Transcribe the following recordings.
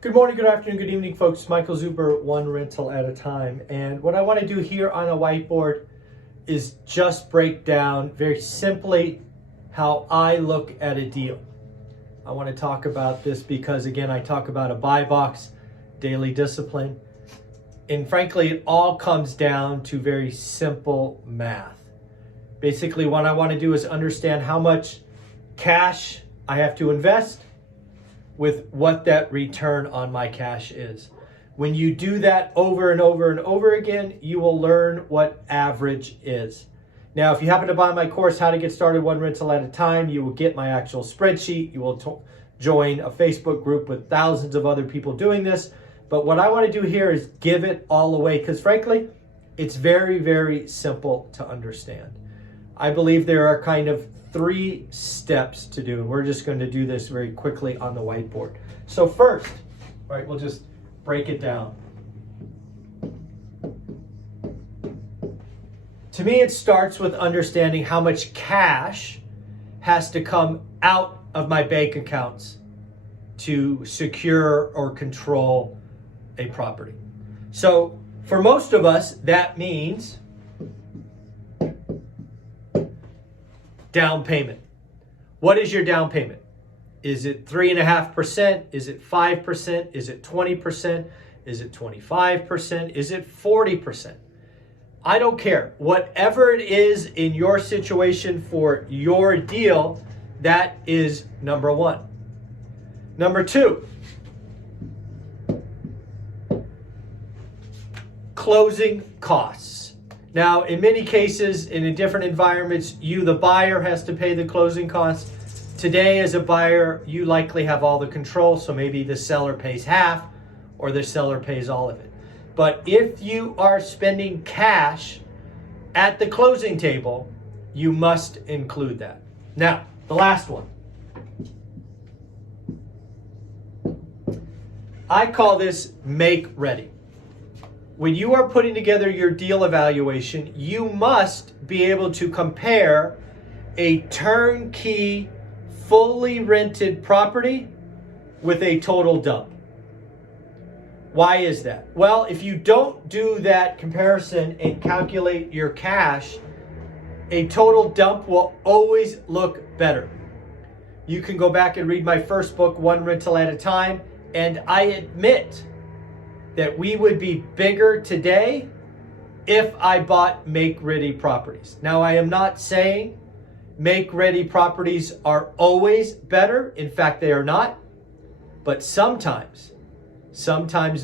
Good morning, good afternoon, good evening, folks. Michael Zuber, one rental at a time. And what I want to do here on a whiteboard is just break down very simply how I look at a deal. I want to talk about this because, again, I talk about a buy box, daily discipline. And frankly, it all comes down to very simple math. Basically, what I want to do is understand how much cash I have to invest with what that return on my cash is. When you do that over and over and over again, you will learn what average is. Now, if you happen to buy my course, How to Get Started One Rental at a Time, you will get my actual spreadsheet. You will join a Facebook group with thousands of other people doing this. But what I want to do here is give it all away because frankly, it's very, very simple to understand. I believe there are kind of 3 steps to do, and we're just going to do this very quickly on the whiteboard. So first, right, we'll just break it down. To me, it starts with understanding how much cash has to come out of my bank accounts to secure or control a property. So for most of us, that means down payment. What is your down payment? Is it 3.5%? Is it 5%? Is it 20%? Is it 25%? Is it 40%? I don't care. Whatever it is in your situation for your deal, that is number 1. Number 2, closing costs. Now, in many cases, in different environments, you, the buyer, has to pay the closing costs. Today, as a buyer, you likely have all the control, so maybe the seller pays half or the seller pays all of it. But if you are spending cash at the closing table, you must include that. Now, the last one. I call this make ready. When you are putting together your deal evaluation, you must be able to compare a turnkey, fully rented property with a total dump. Why is that? Well, if you don't do that comparison and calculate your cash, a total dump will always look better. You can go back and read my first book, One Rental at a Time, and I admit that we would be bigger today if I bought make-ready properties. Now, I am not saying make-ready properties are always better. In fact, they are not. But sometimes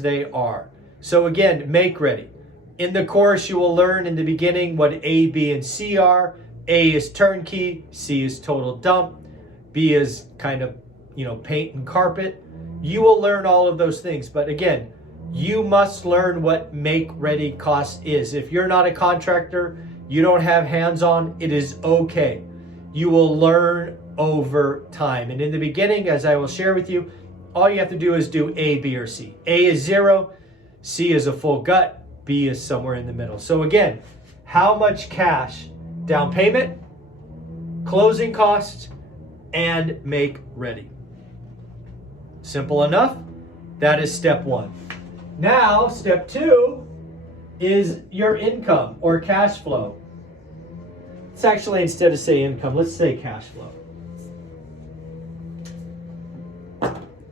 they are. So again, make-ready. In the course, you will learn in the beginning what A, B, and C are. A is turnkey, C is total dump, B is kind of, paint and carpet. You will learn all of those things. But again, you must learn what make-ready cost is. If you're not a contractor, you don't have hands-on, it is okay. You will learn over time. And in the beginning, as I will share with you, all you have to do is do A, B, or C. A is 0, C is a full gut, B is somewhere in the middle. So again, how much cash, down payment, closing costs, and make ready. Simple enough. That is step 1. Now, step 2 is your income or cash flow. Let's actually, instead of say income, let's say cash flow.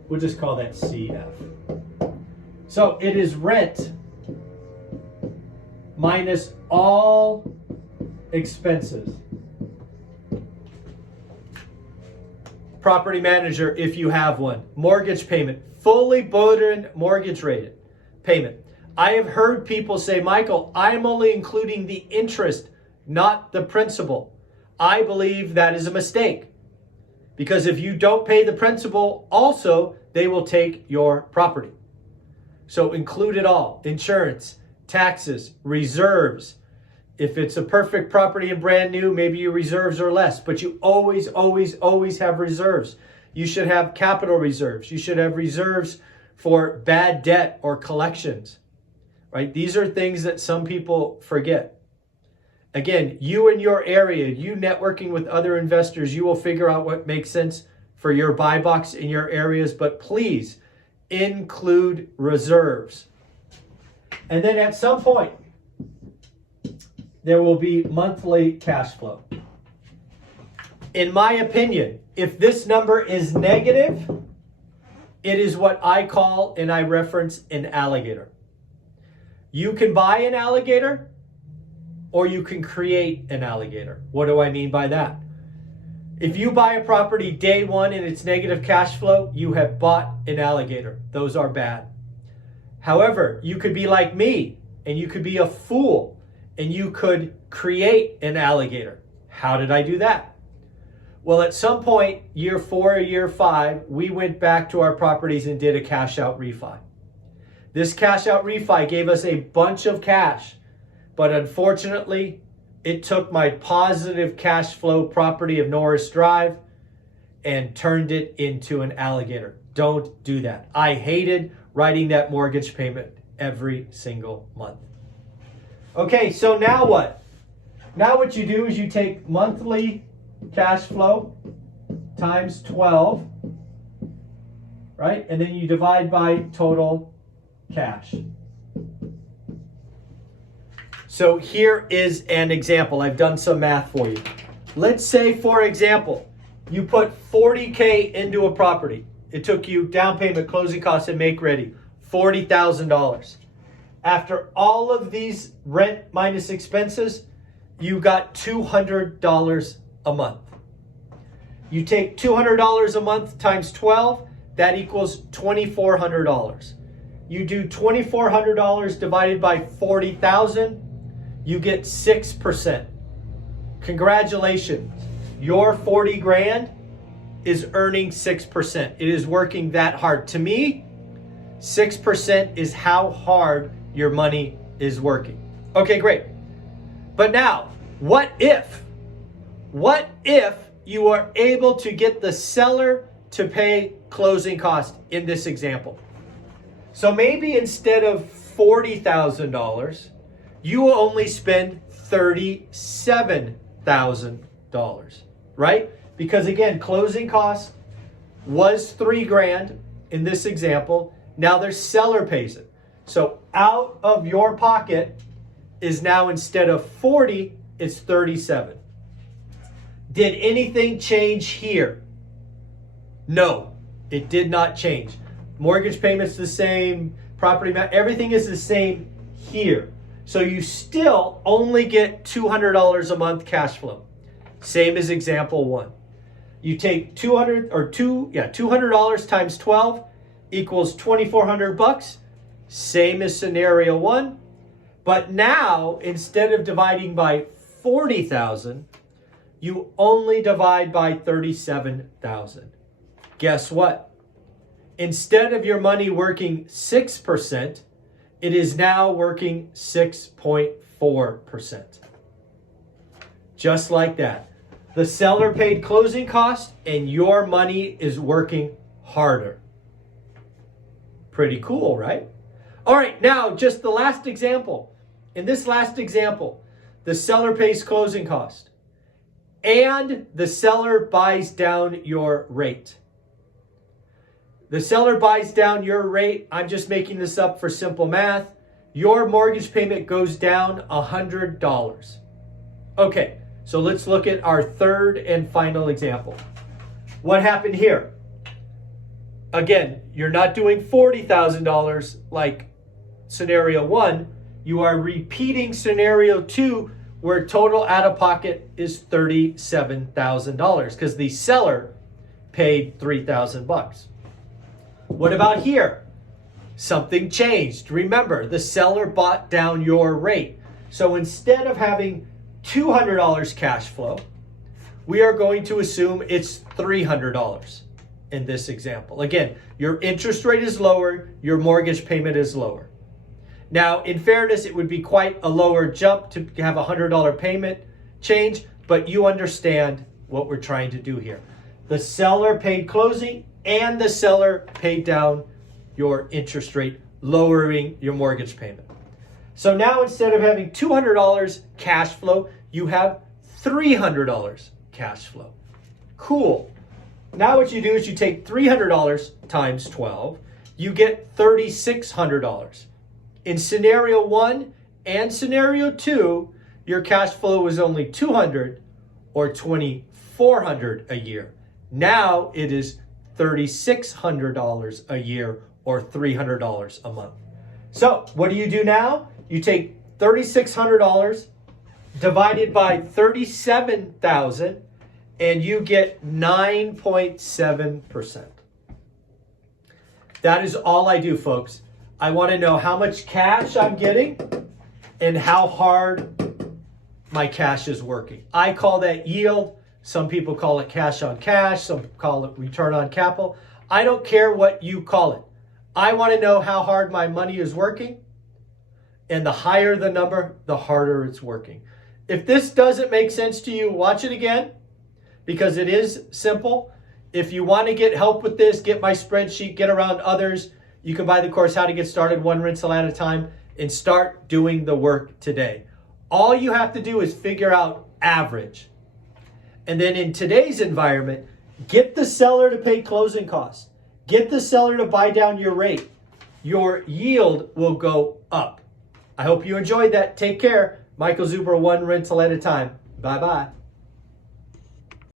We'll just call that CF. So it is rent minus all expenses. Property manager, if you have one. Mortgage payment, fully burdened mortgage rate payment. I have heard people say, Michael, I'm only including the interest, not the principal. I believe that is a mistake because if you don't pay the principal, also they will take your property. So include it all: insurance, taxes, reserves. If it's a perfect property and brand new, maybe your reserves are less, but you always have reserves. You should have capital reserves. You should have reserves for bad debt or collections, right? These are things that some people forget. Again, you in your area, you networking with other investors, you will figure out what makes sense for your buy box in your areas. But please, include reserves. And then at some point, there will be monthly cash flow. In my opinion, if this number is negative, it is what I call and I reference an alligator. You can buy an alligator or you can create an alligator. What do I mean by that? If you buy a property day one and it's negative cash flow, you have bought an alligator. Those are bad. However, you could be like me and you could be a fool and you could create an alligator. How did I do that? Well, at some point, year 4 or year 5, we went back to our properties and did a cash out refi. This cash out refi gave us a bunch of cash, but unfortunately, it took my positive cash flow property of Norris Drive and turned it into an alligator. Don't do that. I hated writing that mortgage payment every single month. Okay, so now what? Now what you do is you take monthly cash flow times 12, right? And then you divide by total cash. So here is an example. I've done some math for you. Let's say, for example, you put $40K into a property. It took you down payment, closing costs, and make ready, $40,000. After all of these rent minus expenses, you got $200 a month. You take $200 a month times 12, that equals $2,400. You do $2,400 divided by 40,000, you get 6%. Congratulations. Your 40 grand is earning 6%. It is working that hard. To me, 6% is how hard your money is working. Okay, great. But now, what if you are able to get the seller to pay closing costs in this example? So maybe instead of $40,000, you will only spend $37,000, right? Because again, closing costs was 3 grand in this example. Now their seller pays it. So out of your pocket is now, instead of 40, it's 37. Did anything change here? No, it did not change. Mortgage payment's the same, property, everything is the same here. So you still only get $200 a month cash flow. Same as example 1. You take $200 times 12 equals $2,400. Same as scenario 1. But now, instead of dividing by 40,000, you only divide by 37,000. Guess what? Instead of your money working 6%, it is now working 6.4%. Just like that. The seller paid closing costs and your money is working harder. Pretty cool, right? All right, now just the last example. In this last example, the seller pays closing cost and the seller buys down your rate. The seller buys down your rate. I'm just making this up for simple math. Your mortgage payment goes down $100. Okay, so let's look at our third and final example. What happened here? Again, you're not doing $40,000 like scenario 1. You are repeating scenario 2, where total out of pocket is $37,000 because the seller paid $3,000. What about here? Something changed. Remember, the seller bought down your rate. So instead of having $200 cash flow, we are going to assume it's $300 in this example. Again, your interest rate is lower, your mortgage payment is lower. Now, in fairness, it would be quite a lower jump to have a $100 payment change, but you understand what we're trying to do here. The seller paid closing and the seller paid down your interest rate, lowering your mortgage payment. So now instead of having $200 cash flow, you have $300 cash flow. Cool. Now what you do is you take $300 times 12 you get $3,600. In scenario 1 and scenario 2, your cash flow was only $200 or $2,400 a year. Now it is $3,600 a year or $300 a month. So what do you do now? You take $3,600 divided by 37,000 and you get 9.7%. That is all I do, folks. I want to know how much cash I'm getting and how hard my cash is working. I call that yield. Some people call it cash on cash. Some call it return on capital. I don't care what you call it. I want to know how hard my money is working. And the higher the number, the harder it's working. If this doesn't make sense to you, watch it again because it is simple. If you want to get help with this, get my spreadsheet, get around others, you can buy the course, How to Get Started One Rental at a Time, and start doing the work today. All you have to do is figure out average. And then in today's environment, get the seller to pay closing costs. Get the seller to buy down your rate. Your yield will go up. I hope you enjoyed that. Take care. Michael Zuber, One Rental at a Time. Bye-bye.